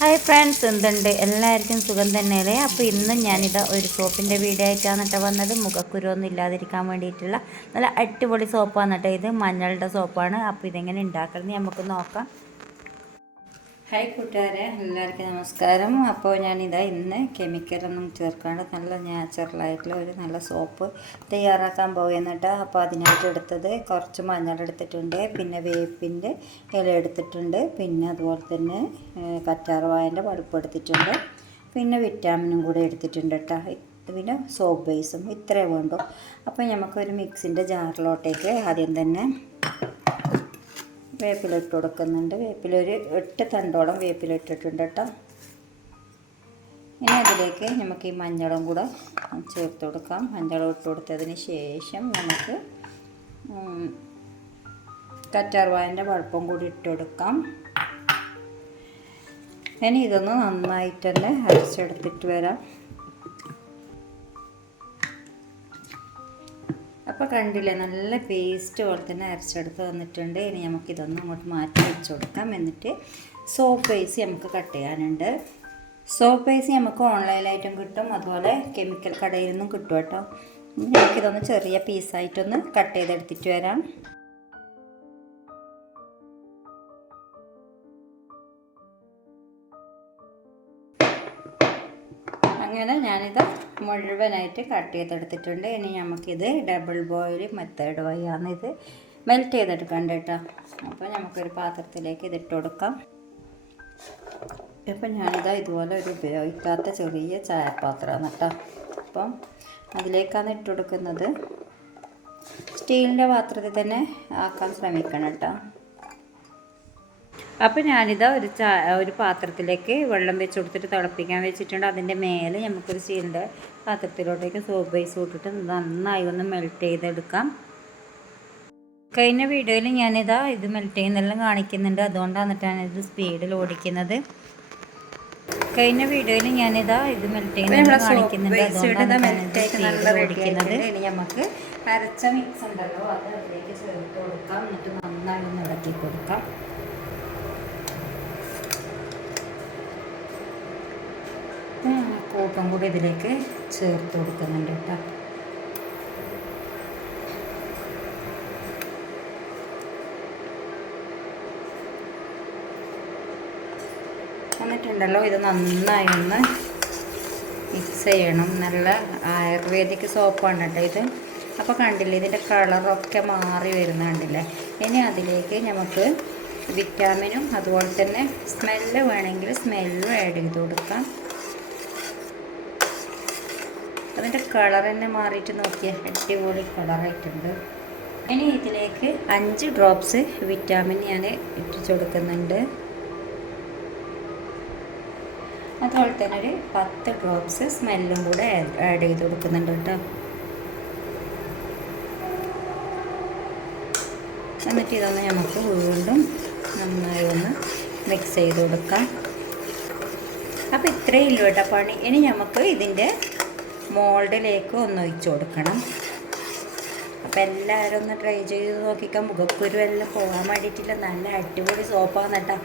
Hi friends എന്തുണ്ട്? എല്ലാവർക്കും സുഖം തന്നെയല്ലേ? അപ്പോൾ ഇന്നും ഞാനിത് ഒരു സോപ്പിന്റെ വീഡിയോ ആയിട്ടാണ് കേട്ടോ വന്നത്. മുഖക്കുരുവൊന്നും ഇല്ലാതിരിക്കാൻ വേണ്ടിയിട്ടുള്ള നല്ല അടിപൊളി സോപ്പാണ് കേട്ടോ ഇത്. മഞ്ഞളുടെ സോപ്പാണ്. അപ്പോൾ ഇതെങ്ങനെ ഉണ്ടാക്കുന്നത് നമുക്ക് നോക്കാം. ഹായ് കൂട്ടുകാരെ എല്ലാവർക്കും നമസ്കാരം. അപ്പോൾ ഞാനിതാ ഇന്ന് കെമിക്കലൊന്നും ചേർക്കാണ്ട് നല്ല നാച്ചുറലായിട്ടുള്ള ഒരു നല്ല സോപ്പ് തയ്യാറാക്കാൻ പോകുന്നിട്ട് അപ്പോൾ അതിനായിട്ട് എടുത്തത് കുറച്ച് മഞ്ഞൾ എടുത്തിട്ടുണ്ട് പിന്നെ വേപ്പിന്റെ ഇല എടുത്തിട്ടുണ്ട് പിന്നെ അതുപോലെ തന്നെ കറ്റാർവായന്റെ പഴുപ്പ് എടുത്തിട്ടുണ്ട് പിന്നെ വിറ്റാമിനും കൂടെ എടുത്തിട്ടുണ്ട് കേട്ടോ. പിന്നെ സോപ്പ് ബേസും ഇത്രേ വേണ്ടു. അപ്പോൾ നമുക്കൊരു മിക്സിന്റെ ജാറിലോട്ടേക്ക് ആദ്യം തന്നെ വേപ്പില ഇട്ട് കൊടുക്കുന്നുണ്ട്. വേപ്പില ഒരു എട്ട് തണ്ടോളം വേപ്പില ഇട്ടിട്ടുണ്ട് കേട്ടോ. ഇനി അതിലേക്ക് നമുക്ക് ഈ മഞ്ഞളും കൂടെ ചേർത്ത് കൊടുക്കാം. മഞ്ഞളും ഇട്ട് കൊടുത്തതിന് ശേഷം നമുക്ക് കറ്റാർവായന്റെ പഴുപ്പം കൂടി ഇട്ട് കൊടുക്കാം. ഇനി ഇതൊന്ന് നന്നായിട്ട് തന്നെ അരച്ചെടുത്തിട്ട് വരാം. അപ്പോൾ കണ്ടില്ലേ നല്ല പേസ്റ്റ് പോലെ തന്നെ അരച്ചെടുത്ത് വന്നിട്ടുണ്ട്. ഇനി നമുക്കിതൊന്ന് അങ്ങോട്ട് മാറ്റി വെച്ച് കൊടുക്കാം. എന്നിട്ട് സോപ്പ് ഐസ് നമുക്ക് കട്ട് ചെയ്യാനുണ്ട്. സോപ്പ് ഐസ് നമുക്ക് ഓൺലൈനായിട്ടും കിട്ടും. അതുപോലെ കെമിക്കൽ കടയിൽ നിന്നും കിട്ടും. കേട്ടോ നമുക്കിതൊന്ന് ചെറിയ പീസായിട്ടൊന്ന് കട്ട് ചെയ്തെടുത്തിട്ട് വരാം. അങ്ങനെ ഞാനിത് മുഴുവനായിട്ട് കട്ട് ചെയ്തെടുത്തിട്ടുണ്ട്. ഇനി നമുക്കിത് ഡബിൾ ബോയിൽ മെത്തേഡ് വഴിയാണ് ഇത് മെൽറ്റ് ചെയ്തെടുക്കണ്ട കേട്ടോ അപ്പോൾ നമുക്കൊരു പാത്രത്തിലേക്ക് ഇതിട്ട് കൊടുക്കാം. ഇപ്പം ഞാനിതാ ഇതുപോലെ ഒരു ഉപയോഗിക്കാത്ത ചെറിയ ചായപാത്രമാണ് കേട്ടോ അപ്പം അതിലേക്കാണ് ഇട്ട് കൊടുക്കുന്നത്. സ്റ്റീലിന്റെ പാത്രത്തിൽ തന്നെ ആക്കാൻ ശ്രമിക്കണം കേട്ടോ അപ്പോൾ ഞാനിതാ ഒരു ചാ ഒരു പാത്രത്തിലേക്ക് വെള്ളം വെച്ച് കൊടുത്തിട്ട് തിളപ്പിക്കാൻ വെച്ചിട്ടുണ്ട്. അതിന്റെ മേലെ നമുക്കൊരു സ്റ്റീലിന്റെ പാത്രത്തിലോട്ടേക്ക് സോപ്പ് ബേസ് ഇട്ടിട്ട് നന്നായി ഒന്ന് മെൽറ്റ് ചെയ്തെടുക്കാം. കഴിഞ്ഞ വീഡിയോയിൽ ഞാനിതാ ഇത് മെൽറ്റ് ചെയ്യുന്നെല്ലാം കാണിക്കുന്നുണ്ട്. അതുകൊണ്ടാണ് ഇത് സ്പീഡിൽ ഓടിക്കുന്നത്. കഴിഞ്ഞ വീഡിയോയിൽ ഞാനിതാ ഇത് മെൽറ്റ് ചെയ്യുന്നത് കാണിക്കുന്നുണ്ട്. അതുകൊണ്ടാണ് ഓടിക്കുന്നത്. ഇനി നമുക്ക് അരച്ച മിക്സ് ഉണ്ടല്ലോ അത് അതിലേക്ക് ചേർത്ത് കൊടുക്കാം. എന്നിട്ട് നന്നായി ഒന്ന് ഇളക്കി കൊടുക്കാം. കൂട്ടും കൂടി ഇതിലേക്ക് ചേർത്ത് കൊടുക്കുന്നുണ്ട് കേട്ടോ. എന്നിട്ടുണ്ടല്ലോ ഇത് നന്നായി ഒന്ന് മിക്സ് ചെയ്യണം. നല്ല ആയുർവേദിക് സോപ്പാണ് കേട്ടോ ഇത്. അപ്പോൾ കണ്ടില്ലേ ഇതിന്റെ കളറൊക്കെ മാറി വരുന്ന കണ്ടില്ലേ? ഇനി അതിലേക്ക് നമുക്ക് വിറ്റാമിനും അതുപോലെ തന്നെ സ്മെല്ല് വേണമെങ്കിൽ സ്മെല്ലും ആഡ് ചെയ്ത് കൊടുക്കാം. അതിന്റെ കളർ തന്നെ മാറിയിട്ട് നോക്കിയാൽ അടിപൊളി കളറായിട്ടുണ്ട് ഇനി ഇതിലേക്ക് അഞ്ച് ഡ്രോപ്സ് വിറ്റാമിൻ ഞാൻ ഇട്ടിച്ചു കൊടുക്കുന്നുണ്ട്. അതുപോലെ തന്നെ ഒരു പത്ത് ഡ്രോപ്സ് സ്മെല്ലും കൂടെ ആഡ് ചെയ്ത് കൊടുക്കുന്നുണ്ട് കേട്ടോ. എന്നിട്ട് ഇതൊന്ന് നമുക്ക് വീണ്ടും നന്നായി ഒന്ന് മിക്സ് ചെയ്ത് കൊടുക്കാം. അപ്പോൾ ഇത്രയേ ഉള്ളൂ കേട്ടോ പണി. ഇനി നമുക്ക് ഇതിന്റെ മോൾഡിലേക്ക് ഒന്ന് ഒഴിച്ചു കൊടുക്കണം. അപ്പോൾ എല്ലാവരും ഒന്ന് ട്രൈ ചെയ്ത് നോക്കിക്കാൻ മുഖക്കുരു എല്ലാം പോകാൻ വേണ്ടിയിട്ടില്ല. നല്ല അടിപൊളി സോപ്പാണ് കേട്ടോ.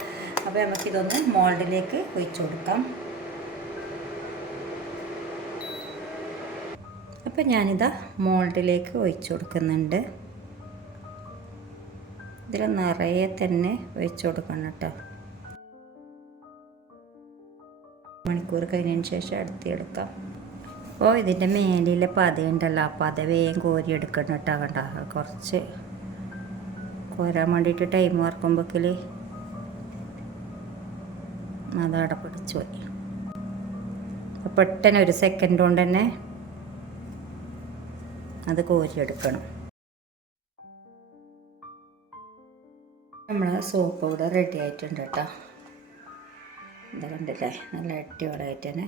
അപ്പോൾ നമുക്കിതൊന്ന് മോൾഡിലേക്ക് ഒഴിച്ചു കൊടുക്കാം. അപ്പോൾ ഞാനിതാ മോൾഡിലേക്ക് ഒഴിച്ചു കൊടുക്കുന്നുണ്ട്. ഇതിൽ നിറയെ തന്നെ ഒഴിച്ചു കൊടുക്കണം കേട്ടോ. മണിക്കൂർ കഴിഞ്ഞതിന് ശേഷം അടുത്തെടുക്കാം അപ്പോൾ ഇതിന്റെ മേലിൽ പതയുണ്ടല്ലോ. അപ്പോൾ അത് വേഗം കോരി എടുക്കണം കേട്ടോ. കണ്ട? കുറച്ച് കോരാൻ വേണ്ടിയിട്ട് ടൈം വറക്കുമ്പോഴേക്കിൽ അത് അടപ്പിടിച്ചു പോയി. പെട്ടെന്ന് ഒരു സെക്കൻഡ് കൊണ്ട് തന്നെ അത് കോരിയെടുക്കണം. നമ്മളെ സോപ്പ് ഇവിടെ റെഡി ആയിട്ടുണ്ട് കേട്ടോ. ഇത് കണ്ടില്ലേ? നല്ല അടിപൊളിയായിട്ട് തന്നെ.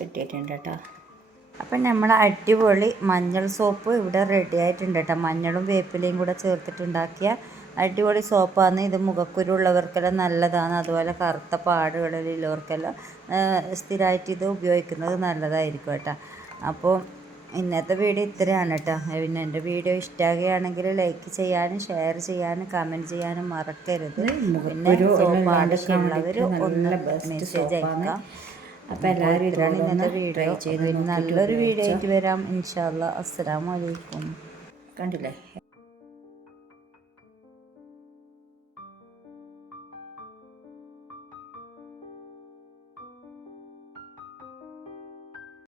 കിട്ടിയിട്ടുണ്ട് കേട്ടോ. അപ്പം നമ്മൾ അടിപൊളി മഞ്ഞൾ സോപ്പ് ഇവിടെ റെഡി ആയിട്ടുണ്ട് കേട്ടോ. മഞ്ഞളും വേപ്പിലയും കൂടെ ചേർത്തിട്ടുണ്ടാക്കിയ അടിപൊളി സോപ്പാണ്. ഇത് മുഖക്കുരുള്ളവർക്കെല്ലാം നല്ലതാണ്. അതുപോലെ കറുത്ത പാടുകളിലുള്ളവർക്കെല്ലാം സ്ഥിരമായിട്ട് ഇത് ഉപയോഗിക്കുന്നത് നല്ലതായിരിക്കും കേട്ടോ. അപ്പോൾ ഇന്നത്തെ വീഡിയോ ഇത്രയാണ് കേട്ടോ. പിന്നെ എന്റെ വീഡിയോ ഇഷ്ടമാകുകയാണെങ്കിൽ ലൈക്ക് ചെയ്യാനും ഷെയർ ചെയ്യാനും കമന്റ് ചെയ്യാനും മറക്കരുത്. പിന്നെ സോപ്പാണ് ഉള്ളവർ ഒന്ന് മെസ്സേജ് അയക്കാം. അപ്പോൾ എല്ലാവരും ഇതാണ് ഇന്നത്തെ വീഡിയോ try ചെയ്ത് നല്ലൊരു വീഡിയോ ആയിട്ട് വരാം. ഇൻഷാല്ല അസ്സലാമു അലൈക്കും. കണ്ടില്ലേ?